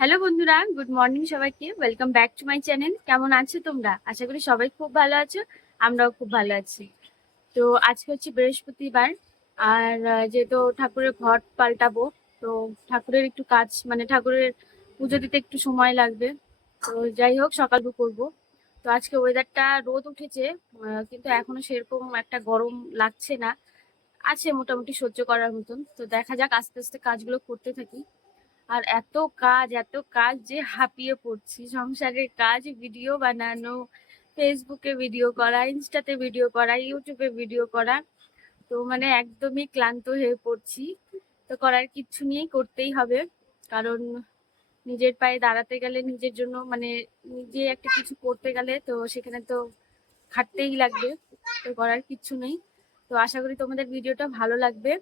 Hello বন্ধুরা, good morning সবাইকে। Welcome back to my channel. কেমন আছো তোমরা? আশা করি সবাই খুব ভালো আছো। আমরাও খুব ভালো আছি। তো আজকে হচ্ছে বৃহস্পতিবার, আর যেহেতু ঠাকুরের ঘট পাল্টাবো, তো ঠাকুরের একটু কাজ, মানে ঠাকুরের পুজো দিতে একটু সময় লাগবে। তো যাই হোক, সকাল করবো। তো আজকে ওয়েদারটা রোদ উঠেছে, কিন্তু এখনো সেরকম একটা গরম লাগছে না। আছে মোটামুটি সহ্য করার মতন। তো দেখা যাক, আস্তে আস্তে কাজগুলো করতে থাকি। আর এত কাজ যে হাঁপিয়ে পড়ছি। সংসারের কাজ, ভিডিও বানানো, ফেসবুকে ভিডিও করা, ইনস্টাতে ভিডিও করা, ইউটিউবে ভিডিও করা। তো মানে একদমই ক্লান্ত হয়ে পড়ছি। তো করার কিচ্ছু নেই, করতেই হবে। কারণ নিজের পায়ে দাঁড়াতে গেলে, নিজের জন্য মানে নিজে একটা কিছু করতে গেলে তো সেখানে তো খাটতেই লাগবে। তো করার কিচ্ছু নেই। তো আশা করি তোমাদের ভিডিওটা ভালো লাগবে।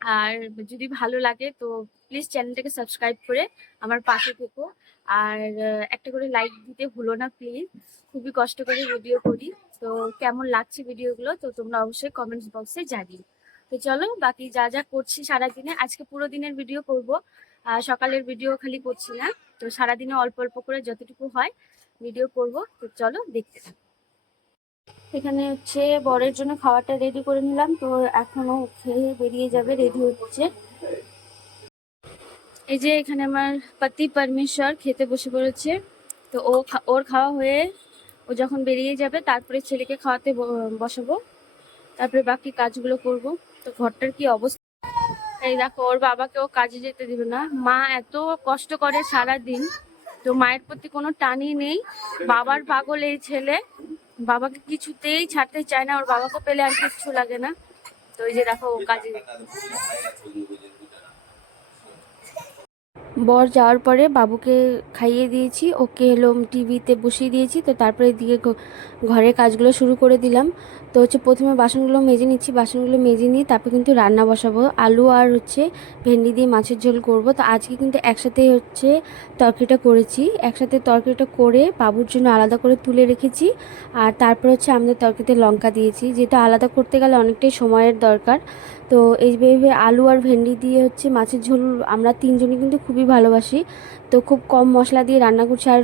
আর যদি ভালো লাগে তো প্লিজ চ্যানেলটাকে সাবস্ক্রাইব করে আমার পাশে থেকো। আর একটা করে লাইক দিতে ভুলো না প্লিজ। খুবই কষ্ট করে ভিডিও করি। তো কেমন লাগছে ভিডিওগুলো তো তোমরা অবশ্যই কমেন্টস বক্সে জানিও। তো চলো, বাকি যা যা করছি সারাদিনে, আজকে পুরো দিনের ভিডিও করব। সকালের ভিডিও খালি করছি না। তো সারাদিনে অল্প অল্প করে যতটুকু হয় ভিডিও করব। তো চলো দেখতে থাকো। এখানে হচ্ছে বরের জন্য খাবারটা রেডি করে নিলাম। তো এখনো খেয়ে বেরিয়ে যাবে, রেডি হচ্ছে। এই যে এখানে আমার পতি পরমেশ্বর খেতে বসে পড়েছে। তো ওর খাওয়া হয়ে ও যখন বেরিয়ে যাবে তারপরে ছেলেকে খাওয়াতে বসাবো। তারপরে বাকি কাজগুলো করব। তো ঘরটার কি অবস্থা! এই দেখো, ওর বাবাকে ও কাজে যেতে দিবে না। মা এত কষ্ট করে সারা দিন, তো মায়ের প্রতি কোনো টানই নেই। বাবার পাগল এই ছেলে, বাবাকে কিছুতেই ছাড়তে চায় না। ওর বাবাকে পেলে আর কিচ্ছু লাগে না। তো এই যে দেখো, ও কাজে বর যাওয়ার পরে বাবুকে খাইয়ে দিয়েছি, ওকে হলো টিভিতে বসিয়ে দিয়েছি। তো তারপরে এদিকে ঘরের কাজগুলো শুরু করে দিলাম। তো হচ্ছে প্রথমে বাসনগুলো মেজে নিচ্ছি, বাসনগুলো মেজে নিয়ে তারপর কিন্তু রান্না বসাবো। আলু আর হচ্ছে ভেন্ডি দিয়ে মাছের ঝোল করব। তো আজকে কিন্তু একসাথে হচ্ছে তরকারিটা করেছি। একসাথে তরকারিটা করে বাবুর জন্য আলাদা করে তুলে রেখেছি। আর তারপর হচ্ছে আমাদের তরকারিতে লঙ্কা দিয়েছি, যেটা আলাদা করতে গেলে অনেকটাই সময়ের দরকার। তো এইভাবে আলু আর ভেন্ডি দিয়ে হচ্ছে মাছের ঝোল আমরা তিনজনই কিন্তু খুবই ভালোবাসি। তো খুব কম মশলা দিয়ে রান্না করছি। আর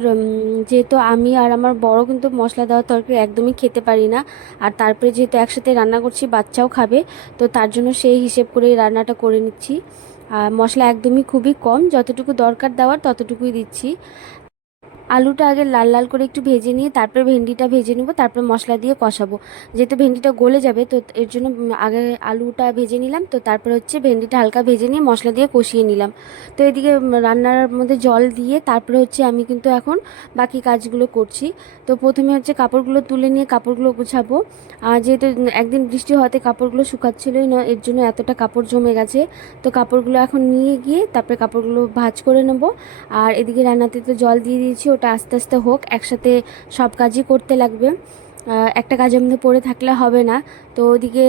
যেহেতু আমি আর আমার বড় কিন্তু মশলা দেওয়া তরকারি একদমই খেতে পারি না। আর তারপরে যেহেতু একসাথে রান্না করছি, বাচ্চাও খাবে, তো তার জন্য সেই হিসেব করেই রান্নাটা করে নিচ্ছি। আর মশলা একদমই খুবই কম, যতটুকু দরকার দেওয়ার ততটুকুই দিচ্ছি। আলুটা আগে লাল লাল করে একটু ভেজে নিয়ে তারপরে ভেন্ডিটা ভেজে নেবো, তারপরে মশলা দিয়ে কষাবো। যেহেতু ভেন্ডিটা গলে যাবে, তো এর জন্য আগে আলুটা ভেজে নিলাম। তো তারপরে হচ্ছে ভেন্ডিটা হালকা ভেজে নিয়ে মশলা দিয়ে কষিয়ে নিলাম। তো এদিকে রান্নার মধ্যে জল দিয়ে তারপরে হচ্ছে আমি কিন্তু এখন বাকি কাজগুলো করছি। তো প্রথমে হচ্ছে কাপড়গুলো তুলে নিয়ে কাপড়গুলো গোছাবো। আর যেহেতু একদিন বৃষ্টি হওয়াতে কাপড়গুলো শুকাচ্ছিলই না, এর জন্য এতটা কাপড় জমে গেছে। তো কাপড়গুলো এখন নিয়ে গিয়ে তারপরে কাপড়গুলো ভাঁজ করে নেবো। আর এদিকে রান্নাতে তো জল দিয়ে দিয়েছি, ওটা আস্তে আস্তে হোক, একসাথে সব কাজই করতে লাগবে। একটা কাজের মধ্যে পড়ে থাকলে হবে না। তো ওদিকে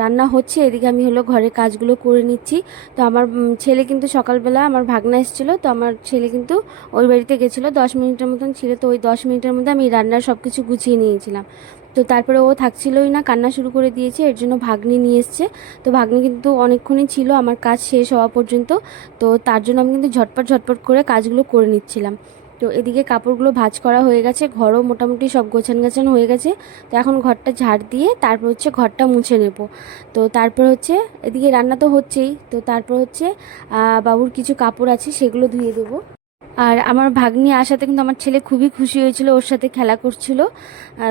রান্না হচ্ছে, এদিকে আমি হলো ঘরের কাজগুলো করে নিচ্ছি। তো আমার ছেলে কিন্তু সকালবেলা আমার ভাগনা এসেছিলো, তো আমার ছেলে কিন্তু ওই বাড়িতে গেছিলো, 10 মিনিটের মতন ছিল। তো ওই 10 মিনিটের মধ্যে আমি রান্নার সব কিছু গুছিয়ে নিয়েছিলাম। তো তারপরে ও থাকছিলই না, কান্না শুরু করে দিয়েছে, এর জন্য ভাগ্নি নিয়ে এসছে। তো ভাগ্নি কিন্তু অনেকক্ষণই ছিল আমার কাজ শেষ হওয়া পর্যন্ত। তো তার জন্য আমি কিন্তু ঝটপট ঝটপট করে কাজগুলো করে নিচ্ছিলাম। তো এদিকে কাপড়গুলো ভাঁজ করা হয়ে গেছে, ঘরও মোটামুটি সব গোছান গাছান হয়ে গেছে। তো এখন ঘরটা ঝাড় দিয়ে তারপর হচ্ছে ঘরটা মুছে নেব। তো তারপর হচ্ছে এদিকে রান্না তো হচ্ছেই, তো তারপর হচ্ছে বাবুর কিছু কাপড় আছে সেগুলো ধুয়ে দেবো। আর আমার ভাগ্নি আসাতে কিন্তু আমার ছেলে খুবই খুশি হয়েছিল, ওর সাথে খেলা করছিল।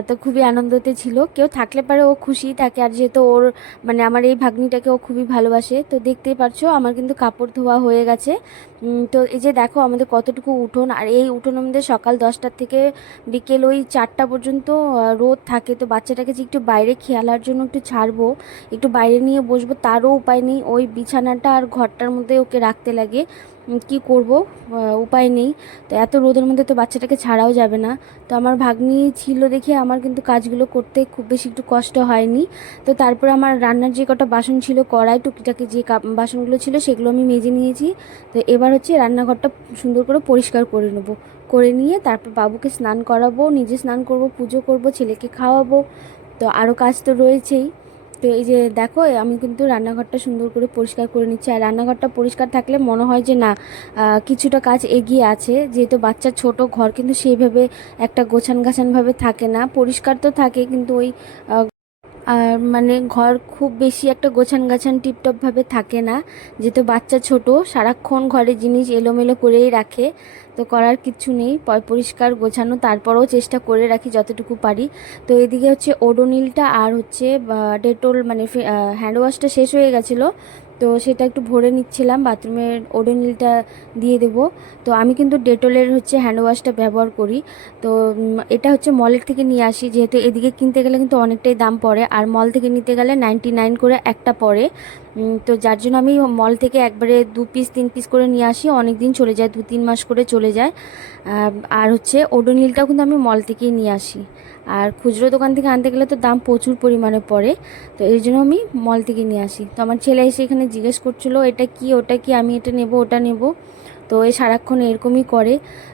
তো খুবই আনন্দতে ছিল। কেউ থাকলে পারে ও খুশিই থাকে। আর যেহেতু ওর মানে আমার এই ভাগ্নিটাকে ও খুবই ভালোবাসে। তো দেখতেই পারছো আমার কিন্তু কাপড় ধোয়া হয়ে গেছে। তো এই যে দেখো আমাদের কতটুকু উঠোন, আর এই উঠোনের মধ্যে সকাল 10টার থেকে বিকেল ওই 4টা পর্যন্ত রোদ থাকে। তো বাচ্চাটাকে যে একটু বাইরে খেলার জন্য একটু ছাড়বো, একটু বাইরে নিয়ে বসবো, তারও উপায় নেই। ওই বিছানাটা আর ঘরটার মধ্যে ওকে রাখতে লাগে। কি করব, উপায় নেই। তো এত রোদের মধ্যে তো বাচ্চাটাকে ছাড়াও যাবে না। তো আমার ভাগ্নি ছিল দেখে আমার কিন্তু কাজগুলো করতে খুব বেশি একটু কষ্ট হয়নি। তো তারপরে আমার রান্নার যে কটা বাসন ছিল, কড়াই টুকিটাকি যে বাসনগুলো ছিল সেগুলো আমি মেজে নিয়েছি। তো এবার হচ্ছে রান্নাঘরটা সুন্দর করে পরিষ্কার করে নেবো। করে নিয়ে তারপর বাবুকে স্নান করাবো, নিজে স্নান করব, পুজো করব, ছেলেকে খাওয়াবো। তো আরও কাজ তো রয়েছেই। তো এই যে দেখো আমি কিন্তু রান্নাঘরটা সুন্দর করে পরিষ্কার করে নিচ্ছি। আর রান্নাঘরটা পরিষ্কার থাকলে মনে হয় যে না কিছুটা কাজ এগিয়ে আছে, যেহেতু বাচ্চা ছোট ঘর কিন্তু সেইভাবে একটা গোছান গাছানভাবে থাকে না, পরিষ্কার তো থাকে কিন্তু ওই আর মানে ঘর খুব বেশি একটা গোছান গাছান টিপটপ ভাবে থাকে না, যেহেতু বাচ্চা ছোট সারাক্ষণ ঘরে জিনিস এলোমেলো করেই রাখে। তো করার কিছু নেই, পরিষ্কার গোছানো তারপরেও চেষ্টা করে রাখি যতটুকু পারি। তো এদিকে হচ্ছে ওডোনিলটা আর হচ্ছে ডেটল মানে হ্যান্ড ওয়াশটা শেষ হয়ে গেছিলো, তো সেটা একটু ভরে নিচ্ছিলাম, বাথরুমের ওডোনিলটা দিয়ে দেবো। তো আমি কিন্তু ডেটলের হচ্ছে হ্যান্ড ওয়াশটা ব্যবহার করি। তো এটা হচ্ছে মলের থেকে নিয়ে আসি, যেহেতু এদিকে কিনতে গেলে কিন্তু অনেকটাই দাম পড়ে, আর মল থেকে নিতে গেলে 99 করে একটা পড়ে। তো যার জন্য আমি মল থেকে একবারে 2 পিস 3 পিস করে নিয়ে আসি, অনেক দিন চলে যায়, 2-3 মাস করে চলে যায়। আর হচ্ছে ওডোনিলটাও কিন্তু আমি মল থেকেই নিয়ে আসি। আর খুচরো দোকান থেকে আনতে গেলে তো দাম প্রচুর পরিমাণে পড়ে, তো এই জন্য আমি মল থেকে নিয়ে আসি। তো আমার ছেলে এসে এখানে জিজ্ঞেস করছিলো এটা কি ওটা কি, আমি এটা নেব ওটা নেব, তো এই সারাক্ষণ এরকমই করে।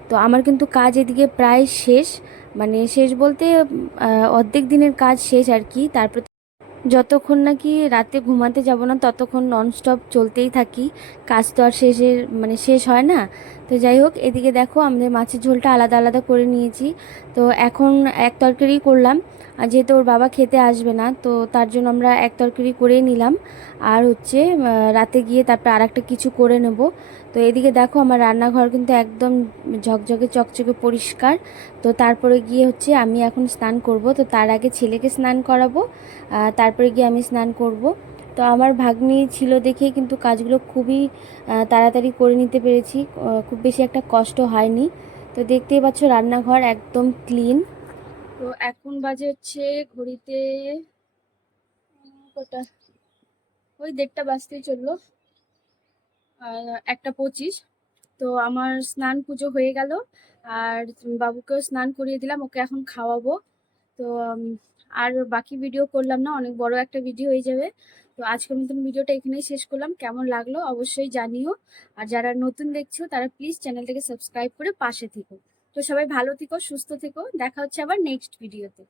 তো আমার কিন্তু কাজ এদিকে প্রায় শেষ, মানে শেষ বলতে অর্ধেক দিনের কাজ শেষ আর কি। তারপর যতক্ষণ নাকি রাতে ঘুমাতে যাব না ততক্ষণ ননস্টপ চলতেই থাকি, কাজ তো আর মানে শেষ হয় না। তো যাই হোক, এদিকে দেখো আমাদের মাছের ঝোলটা আলাদা আলাদা করে নিয়েছি। তো এখন এক তরকারি করলাম, আর যেহেতু ওর বাবা খেতে আসবে না তো তার জন্য আমরা এক তরকারি করেই নিলাম। আর হচ্ছে রাতে গিয়ে তারপর আর একটা কিছু করে নেব। তো এদিকে দেখো আমার রান্নাঘর কিন্তু একদম ঝকঝকে চকচকে পরিষ্কার। তো তারপরে গিয়ে হচ্ছে আমি এখন স্নান করব, তো তার আগে ছেলেকে স্নান করাবো, তারপরে গিয়ে আমি স্নান করব। তো আমার ভাগ্নি ছিল দেখেই কিন্তু কাজগুলো খুবই তাড়াতাড়ি করে নিতে পেরেছি, খুব বেশি একটা কষ্ট হয়নি। তো দেখতেই পাচ্ছ রান্নাঘর একদম ক্লিন। তো এখন বাজে হচ্ছে ঘড়িতে কটা, ওই 1:30 বাজতেই চললো, 1:25। তো আমার স্নান পুজো হয়ে গেল, আর বাবুকেও স্নান করিয়ে দিলাম, ওকে এখন খাওয়াবো। তো আর বাকি ভিডিও করলাম না, অনেক বড় একটা ভিডিও হয়ে যাবে। তো আজকের মতন ভিডিওটা এখানেই শেষ করলাম, কেমন লাগলো অবশ্যই জানিও। আর যারা নতুন দেখছো তারা প্লিজ চ্যানেলটাকে সাবস্ক্রাইব করে পাশে থেকো। তো সবাই ভালো থেকো, সুস্থ থেকো, দেখা হচ্ছে আবার নেক্সট ভিডিওতে।